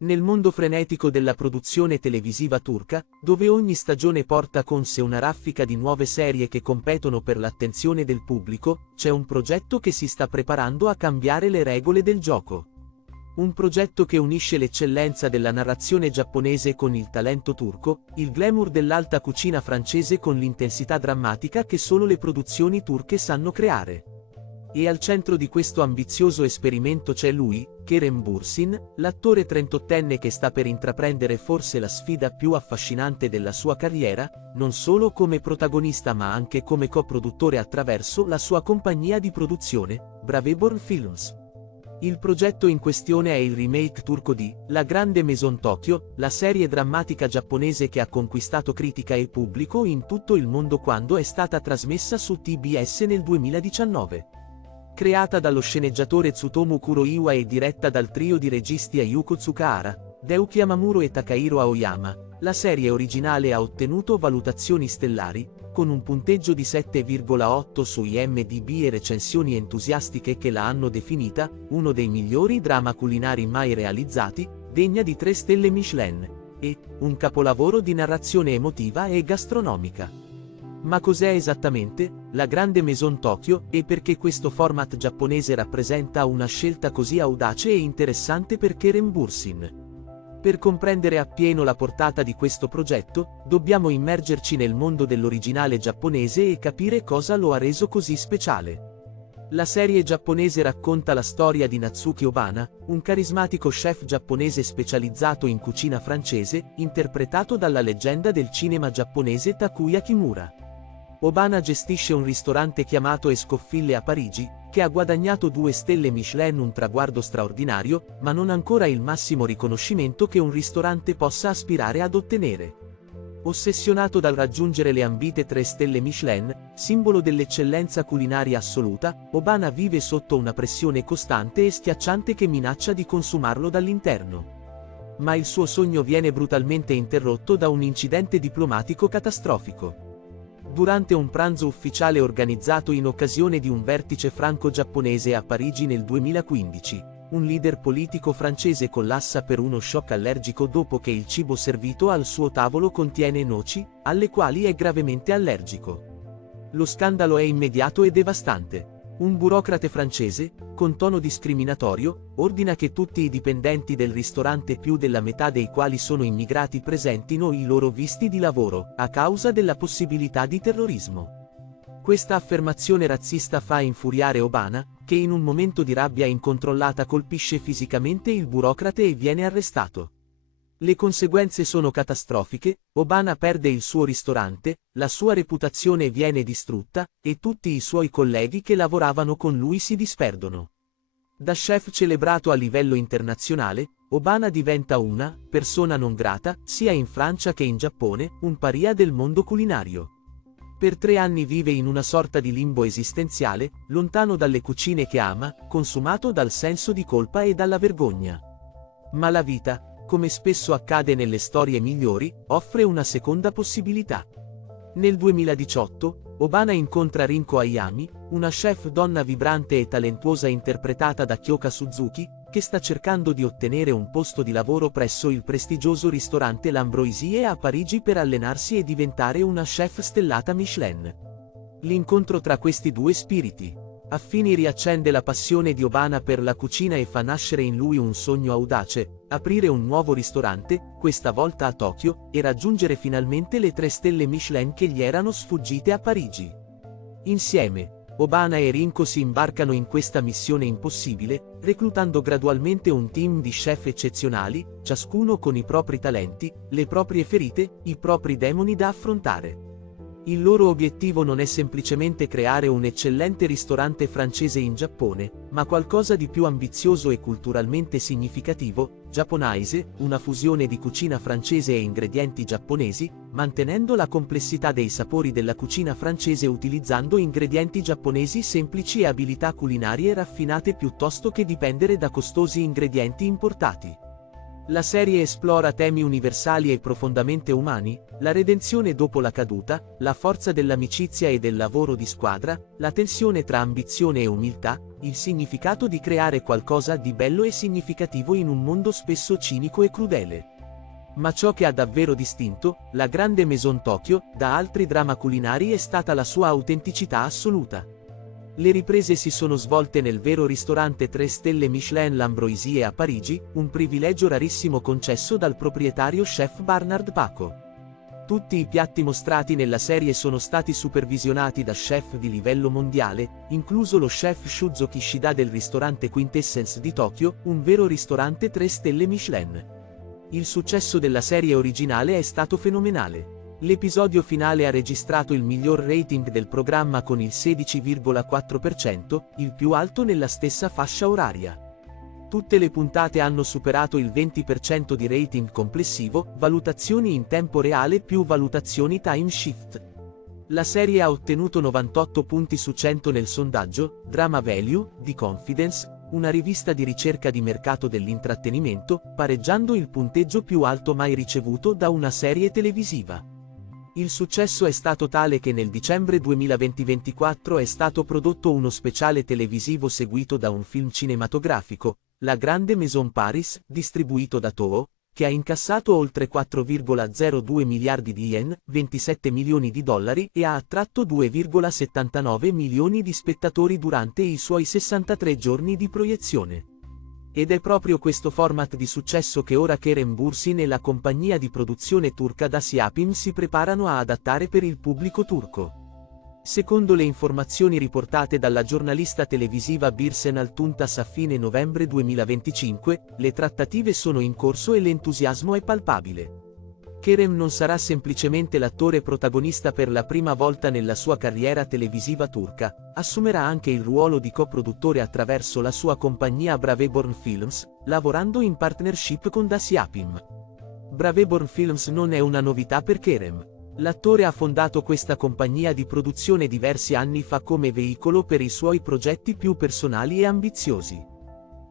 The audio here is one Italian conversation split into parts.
Nel mondo frenetico della produzione televisiva turca, dove ogni stagione porta con sé una raffica di nuove serie che competono per l'attenzione del pubblico, c'è un progetto che si sta preparando a cambiare le regole del gioco. Un progetto che unisce l'eccellenza della narrazione giapponese con il talento turco, il glamour dell'alta cucina francese con l'intensità drammatica che solo le produzioni turche sanno creare. E al centro di questo ambizioso esperimento c'è lui, Kerem Bürsin, l'attore 38enne che sta per intraprendere forse la sfida più affascinante della sua carriera, non solo come protagonista ma anche come coproduttore attraverso la sua compagnia di produzione, Braveborn Films. Il progetto in questione è il remake turco di La Grande Maison Tokyo, la serie drammatica giapponese che ha conquistato critica e pubblico in tutto il mondo quando è stata trasmessa su TBS nel 2019. Creata dallo sceneggiatore Tsutomu Kuroiwa e diretta dal trio di registi Ayuko Tsukahara, Daisuke Yamamuro e Takahiro Aoyama, la serie originale ha ottenuto valutazioni stellari, con un punteggio di 7,8 su IMDb e recensioni entusiastiche che la hanno definita uno dei migliori drama culinari mai realizzati, degna di 3 stelle Michelin, e un capolavoro di narrazione emotiva e gastronomica. Ma cos'è esattamente La Grande Maison Tokyo e perché questo format giapponese rappresenta una scelta così audace e interessante per Kerem Bürsin? Per comprendere appieno la portata di questo progetto, dobbiamo immergerci nel mondo dell'originale giapponese e capire cosa lo ha reso così speciale. La serie giapponese racconta la storia di Natsuki Obana, un carismatico chef giapponese specializzato in cucina francese, interpretato dalla leggenda del cinema giapponese Takuya Kimura. Obana gestisce un ristorante chiamato Escoffille a Parigi, che ha guadagnato 2 stelle Michelin, un traguardo straordinario, ma non ancora il massimo riconoscimento che un ristorante possa aspirare ad ottenere. Ossessionato dal raggiungere le ambite 3 stelle Michelin, simbolo dell'eccellenza culinaria assoluta, Obana vive sotto una pressione costante e schiacciante che minaccia di consumarlo dall'interno. Ma il suo sogno viene brutalmente interrotto da un incidente diplomatico catastrofico. Durante un pranzo ufficiale organizzato in occasione di un vertice franco-giapponese a Parigi nel 2015, un leader politico francese collassa per uno shock allergico dopo che il cibo servito al suo tavolo contiene noci, alle quali è gravemente allergico. Lo scandalo è immediato e devastante. Un burocrate francese, con tono discriminatorio, ordina che tutti i dipendenti del ristorante, più della metà dei quali sono immigrati, presentino i loro visti di lavoro, a causa della possibilità di terrorismo. Questa affermazione razzista fa infuriare Obana, che in un momento di rabbia incontrollata colpisce fisicamente il burocrate e viene arrestato. Le conseguenze sono catastrofiche, Obana perde il suo ristorante, la sua reputazione viene distrutta, e tutti i suoi colleghi che lavoravano con lui si disperdono. Da chef celebrato a livello internazionale, Obana diventa una persona non grata, sia in Francia che in Giappone, un paria del mondo culinario. Per 3 anni vive in una sorta di limbo esistenziale, lontano dalle cucine che ama, consumato dal senso di colpa e dalla vergogna. Ma la vita, come spesso accade nelle storie migliori, offre una seconda possibilità. Nel 2018, Obana incontra Rinko Ayami, una chef donna vibrante e talentuosa interpretata da Kyoka Suzuki, che sta cercando di ottenere un posto di lavoro presso il prestigioso ristorante L'Ambroisie a Parigi per allenarsi e diventare una chef stellata Michelin. L'incontro tra questi 2 spiriti affini riaccende la passione di Obana per la cucina e fa nascere in lui un sogno audace: aprire un nuovo ristorante, questa volta a Tokyo, e raggiungere finalmente le 3 stelle Michelin che gli erano sfuggite a Parigi. Insieme, Obana e Rinko si imbarcano in questa missione impossibile, reclutando gradualmente un team di chef eccezionali, ciascuno con i propri talenti, le proprie ferite, i propri demoni da affrontare. Il loro obiettivo non è semplicemente creare un eccellente ristorante francese in Giappone, ma qualcosa di più ambizioso e culturalmente significativo, Japonaise, una fusione di cucina francese e ingredienti giapponesi, mantenendo la complessità dei sapori della cucina francese utilizzando ingredienti giapponesi semplici e abilità culinarie raffinate piuttosto che dipendere da costosi ingredienti importati. La serie esplora temi universali e profondamente umani, la redenzione dopo la caduta, la forza dell'amicizia e del lavoro di squadra, la tensione tra ambizione e umiltà, il significato di creare qualcosa di bello e significativo in un mondo spesso cinico e crudele. Ma ciò che ha davvero distinto la grande Maison Tokyo da altri drama culinari è stata la sua autenticità assoluta. Le riprese si sono svolte nel vero ristorante 3 stelle Michelin L'Ambroisie a Parigi, un privilegio rarissimo concesso dal proprietario chef Bernard Paco. Tutti i piatti mostrati nella serie sono stati supervisionati da chef di livello mondiale, incluso lo chef Shuzo Kishida del ristorante Quintessence di Tokyo, un vero ristorante 3 stelle Michelin. Il successo della serie originale è stato fenomenale. L'episodio finale ha registrato il miglior rating del programma con il 16,4%, il più alto nella stessa fascia oraria. Tutte le puntate hanno superato il 20% di rating complessivo, valutazioni in tempo reale più valutazioni time shift. La serie ha ottenuto 98 punti su 100 nel sondaggio Drama Value di Confidence, una rivista di ricerca di mercato dell'intrattenimento, pareggiando il punteggio più alto mai ricevuto da una serie televisiva. Il successo è stato tale che nel dicembre 2024 è stato prodotto uno speciale televisivo seguito da un film cinematografico, La Grande Maison Paris, distribuito da Toho, che ha incassato oltre 4,02 miliardi di yen, 27 milioni di dollari, e ha attratto 2,79 milioni di spettatori durante i suoi 63 giorni di proiezione. Ed è proprio questo format di successo che ora Kerem Bürsin e la compagnia di produzione turca Das Yapım si preparano a adattare per il pubblico turco. Secondo le informazioni riportate dalla giornalista televisiva Birsen Altuntas a fine novembre 2025, le trattative sono in corso e l'entusiasmo è palpabile. Kerem non sarà semplicemente l'attore protagonista per la prima volta nella sua carriera televisiva turca, assumerà anche il ruolo di coproduttore attraverso la sua compagnia Braveborn Films, lavorando in partnership con Das Yapım. Braveborn Films non è una novità per Kerem. L'attore ha fondato questa compagnia di produzione diversi anni fa come veicolo per i suoi progetti più personali e ambiziosi.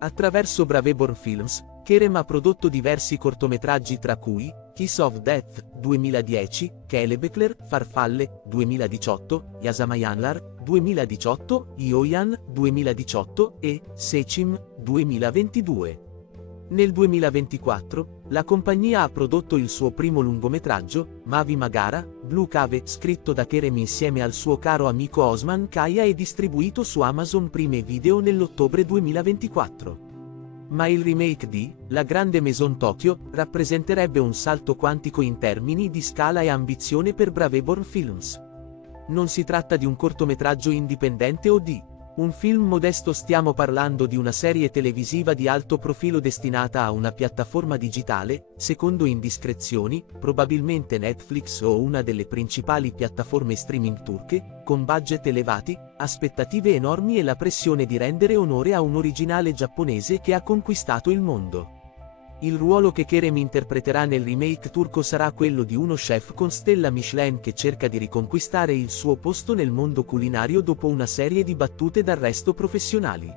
Attraverso Braveborn Films, Kerem ha prodotto diversi cortometraggi tra cui Kiss of Death, 2010, Kelebekler, Farfalle, 2018, Yazamayanlar, 2018, Ioyan, 2018 e Seçim, 2022. Nel 2024, la compagnia ha prodotto il suo primo lungometraggio, Mavi Magara, Blue Cave, scritto da Kerem insieme al suo caro amico Osman Kaya e distribuito su Amazon Prime Video nell'ottobre 2024. Ma il remake di La Grande Maison Tokyo rappresenterebbe un salto quantico in termini di scala e ambizione per Braveborn Films. Non si tratta di un cortometraggio indipendente o di un film modesto, stiamo parlando di una serie televisiva di alto profilo destinata a una piattaforma digitale, secondo indiscrezioni, probabilmente Netflix o una delle principali piattaforme streaming turche, con budget elevati, aspettative enormi e la pressione di rendere onore a un originale giapponese che ha conquistato il mondo. Il ruolo che Kerem interpreterà nel remake turco sarà quello di uno chef con stella Michelin che cerca di riconquistare il suo posto nel mondo culinario dopo una serie di battute d'arresto professionali.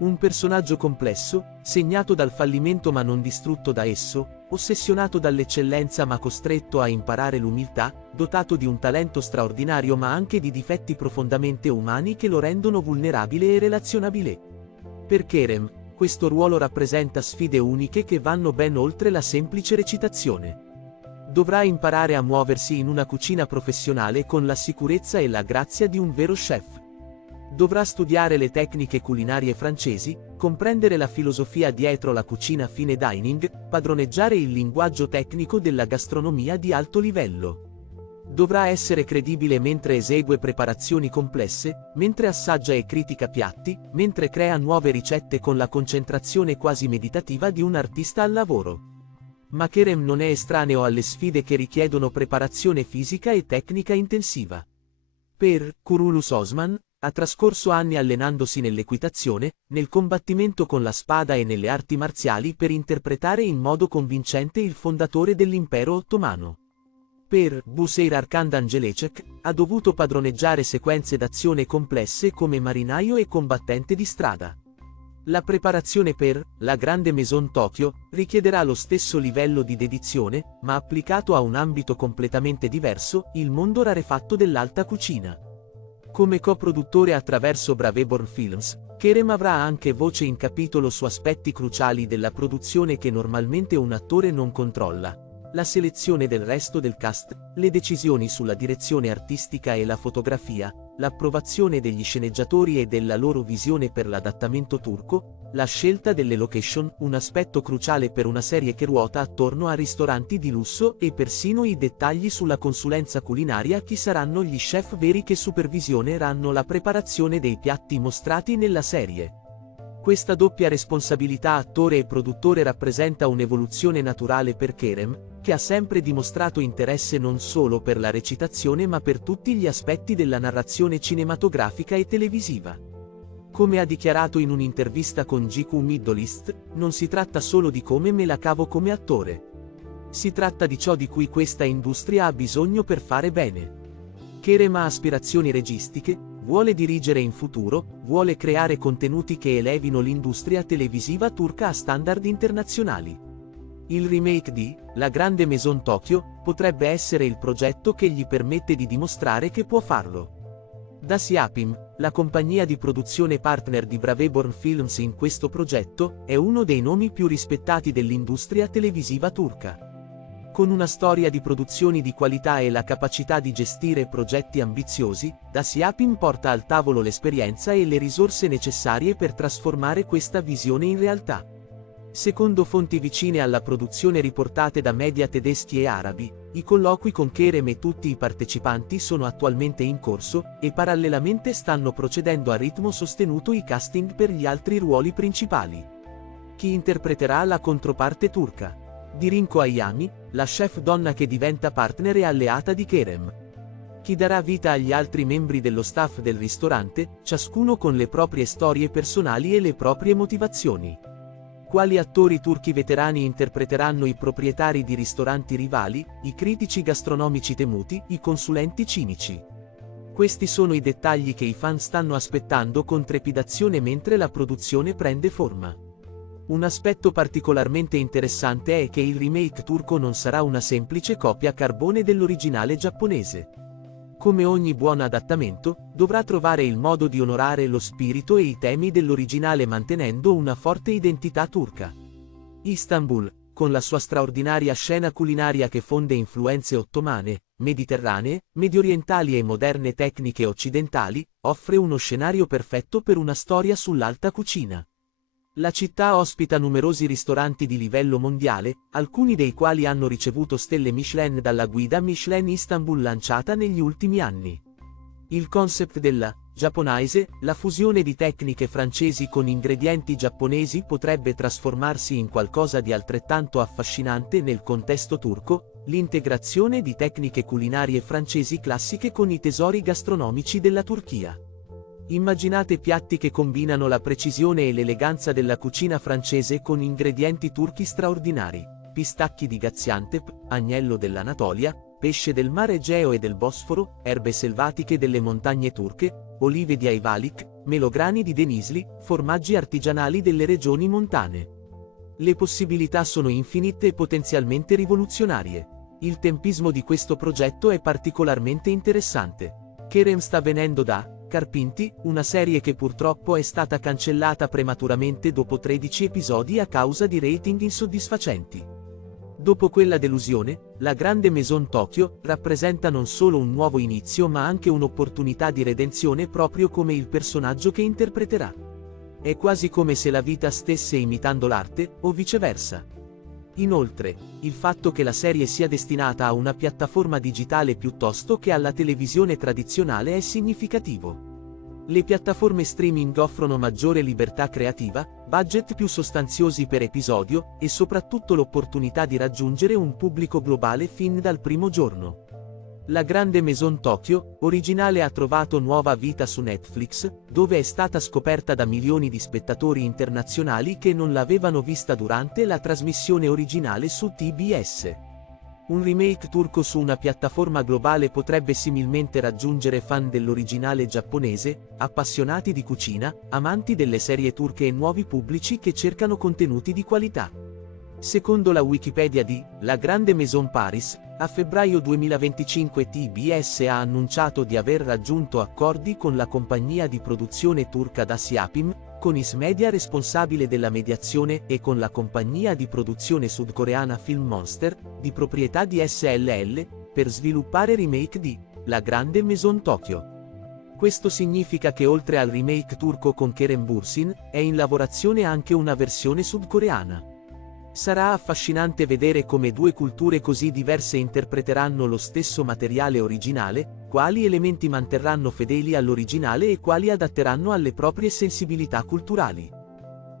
Un personaggio complesso, segnato dal fallimento ma non distrutto da esso, ossessionato dall'eccellenza ma costretto a imparare l'umiltà, dotato di un talento straordinario ma anche di difetti profondamente umani che lo rendono vulnerabile e relazionabile. Per Kerem, questo ruolo rappresenta sfide uniche che vanno ben oltre la semplice recitazione. Dovrà imparare a muoversi in una cucina professionale con la sicurezza e la grazia di un vero chef. Dovrà studiare le tecniche culinarie francesi, comprendere la filosofia dietro la cucina fine dining, padroneggiare il linguaggio tecnico della gastronomia di alto livello. Dovrà essere credibile mentre esegue preparazioni complesse, mentre assaggia e critica piatti, mentre crea nuove ricette con la concentrazione quasi meditativa di un artista al lavoro. Ma Kerem non è estraneo alle sfide che richiedono preparazione fisica e tecnica intensiva. Per Kurulus Osman, ha trascorso anni allenandosi nell'equitazione, nel combattimento con la spada e nelle arti marziali per interpretare in modo convincente il fondatore dell'impero ottomano. Per Buseir Arkandan Gelecek, ha dovuto padroneggiare sequenze d'azione complesse come marinaio e combattente di strada. La preparazione per La Grande Maison Tokyo richiederà lo stesso livello di dedizione, ma applicato a un ambito completamente diverso, il mondo rarefatto dell'alta cucina. Come coproduttore attraverso Braveborn Films, Kerem avrà anche voce in capitolo su aspetti cruciali della produzione che normalmente un attore non controlla. La selezione del resto del cast, le decisioni sulla direzione artistica e la fotografia, l'approvazione degli sceneggiatori e della loro visione per l'adattamento turco, la scelta delle location, un aspetto cruciale per una serie che ruota attorno a ristoranti di lusso e persino i dettagli sulla consulenza culinaria, chi saranno gli chef veri che supervisioneranno la preparazione dei piatti mostrati nella serie. Questa doppia responsabilità attore e produttore rappresenta un'evoluzione naturale per Kerem, che ha sempre dimostrato interesse non solo per la recitazione ma per tutti gli aspetti della narrazione cinematografica e televisiva. Come ha dichiarato in un'intervista con GQ Middle East, non si tratta solo di come me la cavo come attore. Si tratta di ciò di cui questa industria ha bisogno per fare bene. Kerem ha aspirazioni registiche, vuole dirigere in futuro, vuole creare contenuti che elevino l'industria televisiva turca a standard internazionali. Il remake di La Grande Maison Tokyo potrebbe essere il progetto che gli permette di dimostrare che può farlo. Das Yapım, la compagnia di produzione partner di Braveborn Films in questo progetto, è uno dei nomi più rispettati dell'industria televisiva turca. Con una storia di produzioni di qualità e la capacità di gestire progetti ambiziosi, Das Yapım porta al tavolo l'esperienza e le risorse necessarie per trasformare questa visione in realtà. Secondo fonti vicine alla produzione riportate da media tedeschi e arabi, i colloqui con Kerem e tutti i partecipanti sono attualmente in corso, e parallelamente stanno procedendo a ritmo sostenuto i casting per gli altri ruoli principali. Chi interpreterà la controparte turca? Dirinko Ayami, la chef donna che diventa partner e alleata di Kerem. Chi darà vita agli altri membri dello staff del ristorante, ciascuno con le proprie storie personali e le proprie motivazioni. Quali attori turchi veterani interpreteranno i proprietari di ristoranti rivali, i critici gastronomici temuti, i consulenti cinici? Questi sono i dettagli che i fan stanno aspettando con trepidazione mentre la produzione prende forma. Un aspetto particolarmente interessante è che il remake turco non sarà una semplice copia carbone dell'originale giapponese. Come ogni buon adattamento, dovrà trovare il modo di onorare lo spirito e i temi dell'originale mantenendo una forte identità turca. Istanbul, con la sua straordinaria scena culinaria che fonde influenze ottomane, mediterranee, mediorientali e moderne tecniche occidentali, offre uno scenario perfetto per una storia sull'alta cucina. La città ospita numerosi ristoranti di livello mondiale, alcuni dei quali hanno ricevuto stelle Michelin dalla guida Michelin Istanbul lanciata negli ultimi anni. Il concept della Japonese, la fusione di tecniche francesi con ingredienti giapponesi potrebbe trasformarsi in qualcosa di altrettanto affascinante nel contesto turco, l'integrazione di tecniche culinarie francesi classiche con i tesori gastronomici della Turchia. Immaginate piatti che combinano la precisione e l'eleganza della cucina francese con ingredienti turchi straordinari: pistacchi di Gaziantep, agnello dell'Anatolia, pesce del mare Egeo e del Bosforo, erbe selvatiche delle montagne turche, olive di Ayvalık, melograni di Denizli, formaggi artigianali delle regioni montane. Le possibilità sono infinite e potenzialmente rivoluzionarie. Il tempismo di questo progetto è particolarmente interessante. Kerem sta venendo da Karpinti, una serie che purtroppo è stata cancellata prematuramente dopo 13 episodi a causa di rating insoddisfacenti. Dopo quella delusione, La Grande Maison Tokyo rappresenta non solo un nuovo inizio ma anche un'opportunità di redenzione proprio come il personaggio che interpreterà. È quasi come se la vita stesse imitando l'arte, o viceversa. Inoltre, il fatto che la serie sia destinata a una piattaforma digitale piuttosto che alla televisione tradizionale è significativo. Le piattaforme streaming offrono maggiore libertà creativa, budget più sostanziosi per episodio, e soprattutto l'opportunità di raggiungere un pubblico globale fin dal primo giorno. La Grande Maison Tokyo, originale, ha trovato nuova vita su Netflix, dove è stata scoperta da milioni di spettatori internazionali che non l'avevano vista durante la trasmissione originale su TBS. Un remake turco su una piattaforma globale potrebbe similmente raggiungere fan dell'originale giapponese, appassionati di cucina, amanti delle serie turche e nuovi pubblici che cercano contenuti di qualità. Secondo la Wikipedia di La Grande Maison Paris, a febbraio 2025 TBS ha annunciato di aver raggiunto accordi con la compagnia di produzione turca Das Yapım, con Ismedia responsabile della mediazione e con la compagnia di produzione sudcoreana Film Monster, di proprietà di SLL, per sviluppare remake di La Grande Maison Tokyo. Questo significa che oltre al remake turco con Kerem Bürsin, è in lavorazione anche una versione sudcoreana. Sarà affascinante vedere come due culture così diverse interpreteranno lo stesso materiale originale, quali elementi manterranno fedeli all'originale e quali adatteranno alle proprie sensibilità culturali.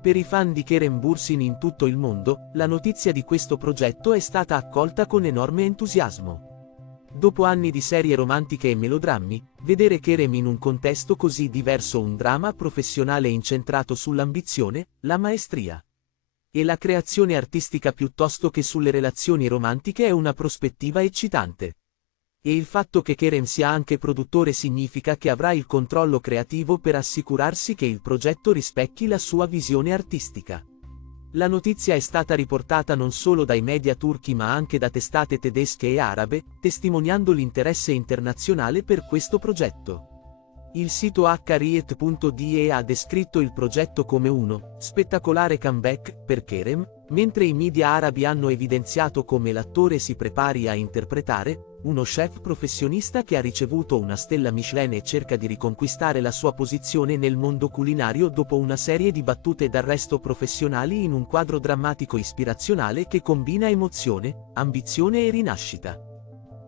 Per i fan di Kerem Bürsin in tutto il mondo, la notizia di questo progetto è stata accolta con enorme entusiasmo. Dopo anni di serie romantiche e melodrammi, vedere Kerem in un contesto così diverso, un dramma professionale incentrato sull'ambizione, la maestria e la creazione artistica piuttosto che sulle relazioni romantiche è una prospettiva eccitante. E il fatto che Kerem sia anche produttore significa che avrà il controllo creativo per assicurarsi che il progetto rispecchi la sua visione artistica. La notizia è stata riportata non solo dai media turchi ma anche da testate tedesche e arabe, testimoniando l'interesse internazionale per questo progetto. Il sito hriet.de ha descritto il progetto come uno spettacolare comeback per Kerem, mentre i media arabi hanno evidenziato come l'attore si prepari a interpretare uno chef professionista che ha ricevuto una stella Michelin e cerca di riconquistare la sua posizione nel mondo culinario dopo una serie di battute d'arresto professionali in un quadro drammatico ispirazionale che combina emozione, ambizione e rinascita.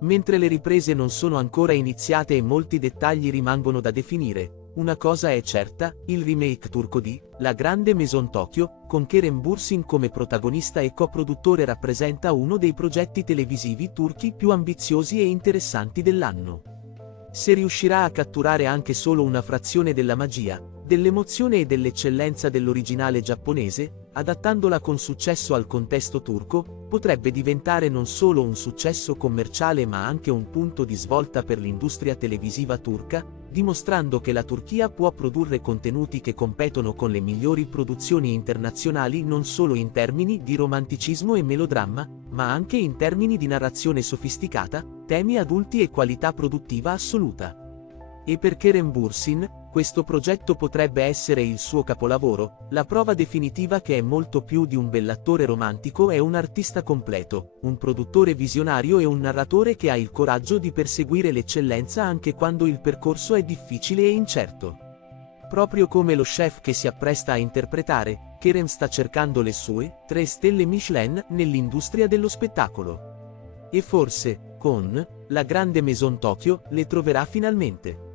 Mentre le riprese non sono ancora iniziate e molti dettagli rimangono da definire, una cosa è certa: il remake turco di La Grande Maison Tokyo, con Kerem Bürsin come protagonista e coproduttore, rappresenta uno dei progetti televisivi turchi più ambiziosi e interessanti dell'anno. Se riuscirà a catturare anche solo una frazione della magia, dell'emozione e dell'eccellenza dell'originale giapponese, adattandola con successo al contesto turco, potrebbe diventare non solo un successo commerciale ma anche un punto di svolta per l'industria televisiva turca, dimostrando che la Turchia può produrre contenuti che competono con le migliori produzioni internazionali non solo in termini di romanticismo e melodramma, ma anche in termini di narrazione sofisticata, temi adulti e qualità produttiva assoluta. E per Kerem Bürsin, questo progetto potrebbe essere il suo capolavoro, la prova definitiva che è molto più di un bell'attore romantico, è un artista completo, un produttore visionario e un narratore che ha il coraggio di perseguire l'eccellenza anche quando il percorso è difficile e incerto. Proprio come lo chef che si appresta a interpretare, Kerem sta cercando le sue 3 stelle Michelin nell'industria dello spettacolo. E forse, con La Grande Maison Tokyo, le troverà finalmente.